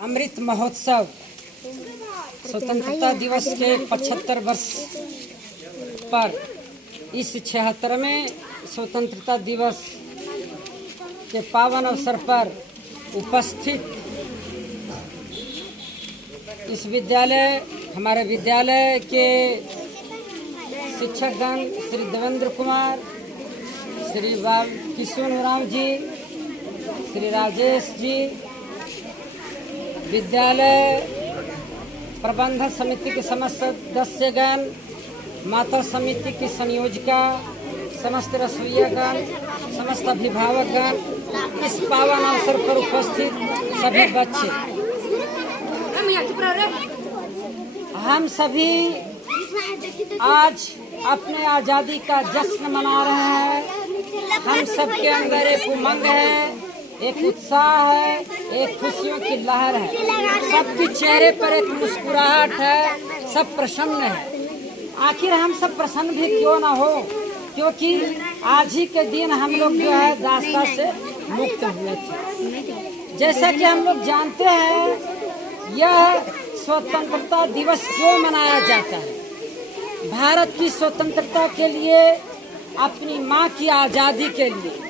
अमृत महोत्सव स्वतंत्रता दिवस के 75 वर्ष पर इस 76वें स्वतंत्रता दिवस के पावन अवसर पर उपस्थित इस विद्यालय हमारे विद्यालय के शिक्षकगण श्री देवेंद्र कुमार, श्री किशोर राम जी, श्री राजेश जी, विद्यालय प्रबंधन समिति के समस्त सदस्यगण, माता समिति की संयोजिका, समस्त रसोइयागण, समस्त अभिभावकगण, इस पावन अवसर पर उपस्थित सभी बच्चे, हम सभी आज अपने आज़ादी का जश्न मना रहे हैं। हम सबके अंदर एक उमंग है, एक उत्साह है, एक खुशियों की लहर है। सबके चेहरे पर एक मुस्कुराहट है, सब प्रसन्न है। आखिर हम सब प्रसन्न भी क्यों ना हो, क्योंकि आज ही के दिन हम लोग जो है दास्ता से मुक्त हुए थे। जैसा कि हम लोग जानते हैं, यह स्वतंत्रता दिवस क्यों मनाया जाता है। भारत की स्वतंत्रता के लिए, अपनी माँ की आज़ादी के लिए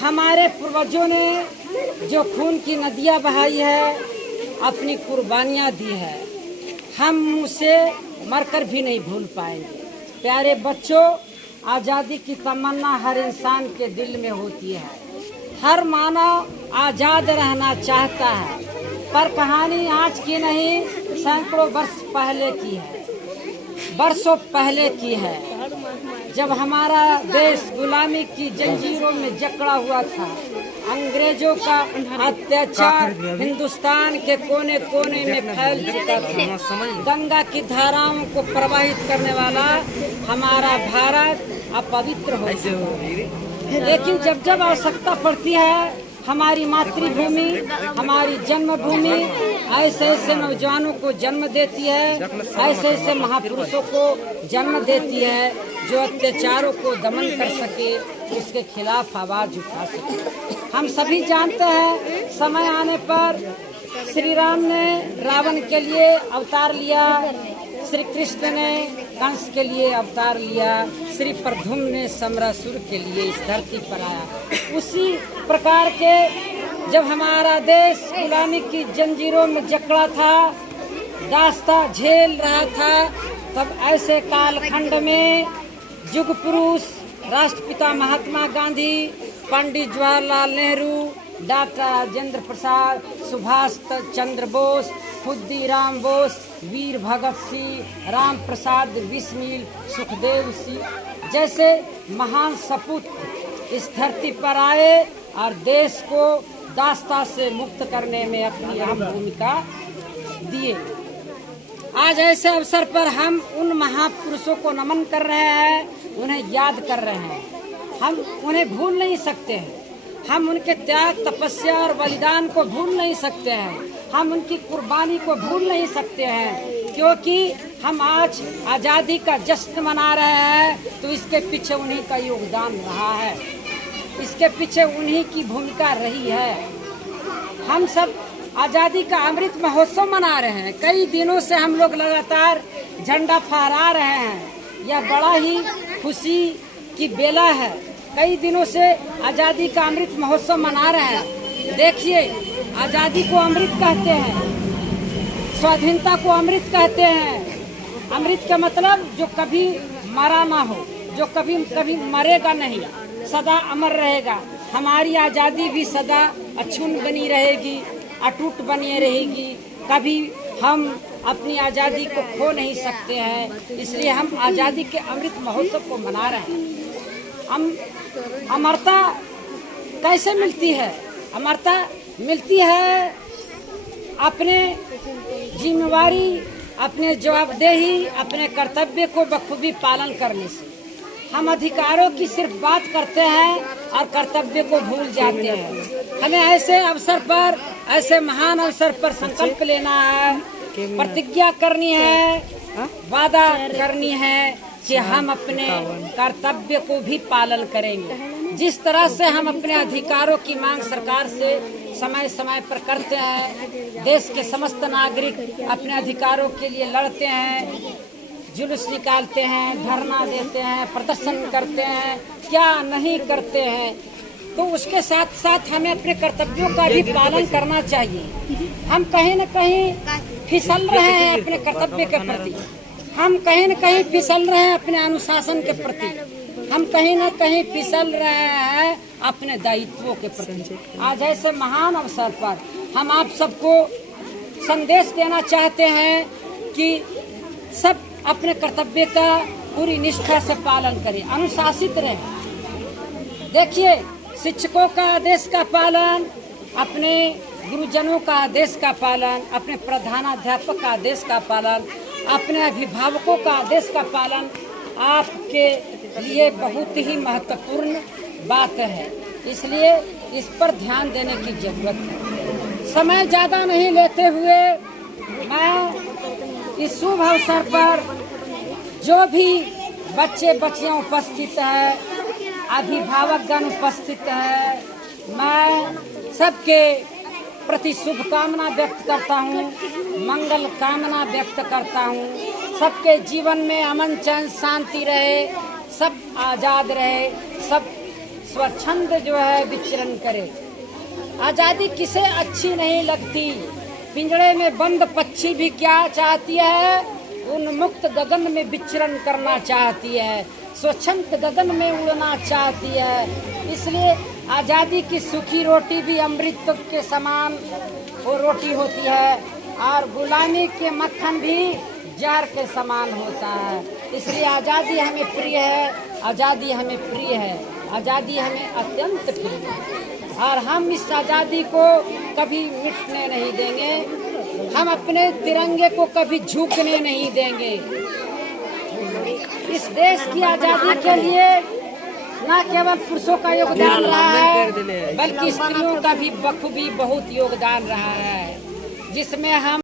हमारे पूर्वजों ने जो खून की नदियाँ बहाई है, अपनी कुर्बानियाँ दी है, हम उसे मरकर भी नहीं भूल पाएंगे। प्यारे बच्चों, आज़ादी की तमन्ना हर इंसान के दिल में होती है। हर मानव आज़ाद रहना चाहता है, पर कहानी आज की नहीं, सैकड़ों वर्ष पहले की है, बरसों पहले की है, जब हमारा देश गुलामी की जंजीरों में जकड़ा हुआ था। अंग्रेजों का अत्याचार हिंदुस्तान के कोने कोने में फैल चुका था। गंगा की धाराओं को प्रवाहित करने वाला हमारा भारत अपवित्र हो चुका। लेकिन जब जब आवश्यकता पड़ती है, हमारी मातृभूमि, हमारी जन्मभूमि ऐसे ऐसे नौजवानों को जन्म देती है, ऐसे ऐसे महापुरुषों को जन्म देती है जो अत्याचारों को दमन कर सके, उसके खिलाफ आवाज उठा सके। हम सभी जानते हैं, समय आने पर श्री राम ने रावण के लिए अवतार लिया, श्री कृष्ण ने कंस के लिए अवतार लिया, श्री प्रद्युम्न ने समरासुर के लिए इस धरती पर आया। उसी प्रकार के जब हमारा देश गुलामी की जंजीरों में जकड़ा था, दास्ता झेल रहा था, तब ऐसे कालखंड में युग पुरुष राष्ट्रपिता महात्मा गांधी, पंडित जवाहरलाल नेहरू, डॉक्टर राजेंद्र प्रसाद, सुभाष चंद्र बोस, खुद्दीराम बोस, वीर भगत सिंह, राम प्रसाद बिस्मिल, सुखदेव सिंह जैसे महान सपूत इस धरती पर आए और देश को दास्ता से मुक्त करने में अपनी अहम भूमिका दिए। आज ऐसे अवसर पर हम उन महापुरुषों को नमन कर रहे हैं, उन्हें याद कर रहे हैं। हम उन्हें भूल नहीं सकते हैं, हम उनके त्याग, तपस्या और बलिदान को भूल नहीं सकते हैं, हम उनकी कुर्बानी को भूल नहीं सकते हैं, क्योंकि हम आज आज़ादी का जश्न मना रहे हैं तो इसके पीछे उन्हीं का योगदान रहा है, इसके पीछे उन्हीं की भूमिका रही है। हम सब आज़ादी का अमृत महोत्सव मना रहे हैं। कई दिनों से हम लोग लगातार झंडा फहरा रहे हैं। यह बड़ा ही खुशी की बेला है। कई दिनों से आज़ादी का अमृत महोत्सव मना रहे हैं। देखिए, आज़ादी को अमृत कहते हैं, स्वाधीनता को अमृत कहते हैं। अमृत का मतलब जो कभी मरा ना हो, जो कभी कभी मरेगा नहीं, सदा अमर रहेगा। हमारी आज़ादी भी सदा अक्षुण्ण बनी रहेगी, अटूट बनी रहेगी। कभी हम अपनी आज़ादी को खो नहीं सकते हैं, इसलिए हम आज़ादी के अमृत महोत्सव को मना रहे हैं। अमरता कैसे मिलती है? अमरता मिलती है अपने जिम्मेवारी, अपने जवाबदेही, अपने कर्तव्य को बखूबी पालन करने से। हम अधिकारों की सिर्फ बात करते हैं और कर्तव्य को भूल जाते हैं। हमें ऐसे अवसर पर, ऐसे महान अवसर पर संकल्प लेना है, प्रतिज्ञा करनी है, वादा करनी है कि हम अपने कर्तव्य को भी पालन करेंगे। जिस तरह से हम अपने अधिकारों की मांग सरकार से समय समय पर करते हैं। देश के समस्त नागरिक अपने अधिकारों के लिए लड़ते हैं, जुलूस निकालते हैं, धरना देते हैं, प्रदर्शन करते हैं, क्या नहीं करते हैं। तो उसके साथ साथ हमें अपने कर्तव्यों का भी पालन करना चाहिए। हम कहीं न कहीं फिसल रहे हैं अपने कर्तव्य के प्रति, हम कहीं न कहीं फिसल रहे हैं अपने अनुशासन के प्रति, हम कहीं न कहीं फिसल रहे हैं अपने दायित्वों के प्रति। आज ऐसे महान अवसर पर हम आप सबको संदेश देना चाहते हैं कि सब अपने कर्तव्य का पूरी निष्ठा से पालन करें, अनुशासित रहें। देखिए, शिक्षकों का आदेश का पालन, अपने गुरुजनों का आदेश का पालन, अपने प्रधानाध्यापक का आदेश का पालन, अपने अभिभावकों का आदेश का पालन आपके लिए बहुत ही महत्वपूर्ण बात है। इसलिए इस पर ध्यान देने की जरूरत है। समय ज़्यादा नहीं लेते हुए मैं इस शुभ अवसर पर जो भी बच्चे बच्चियाँ उपस्थित है, अभिभावकगण उपस्थित है, मैं सबके प्रति शुभकामना व्यक्त करता हूँ, मंगल कामना व्यक्त करता हूँ। सबके जीवन में अमन चैन शांति रहे, सब आज़ाद रहे, सब स्वच्छंद जो है विचरण करे। आज़ादी किसे अच्छी नहीं लगती, पिंजड़े में बंद पक्षी भी क्या चाहती है, उन्मुक्त गगन में विचरण करना चाहती है, स्वच्छंद गगन में उड़ना चाहती है। इसलिए आज़ादी की सूखी रोटी भी अमृत के समान वो रोटी होती है, और गुलामी के मक्खन भी जहर के समान होता है। इसलिए आज़ादी हमें प्रिय है, आज़ादी हमें प्रिय है, आज़ादी हमें अत्यंत प्रिय है, और हम इस आज़ादी को कभी मिटने नहीं देंगे, हम अपने तिरंगे को कभी झुकने नहीं देंगे। इस देश की आज़ादी के लिए न केवल पुरुषों का योगदान रहा है, बल्कि स्त्रियों का भी बखूबी बहुत योगदान रहा है, जिसमें हम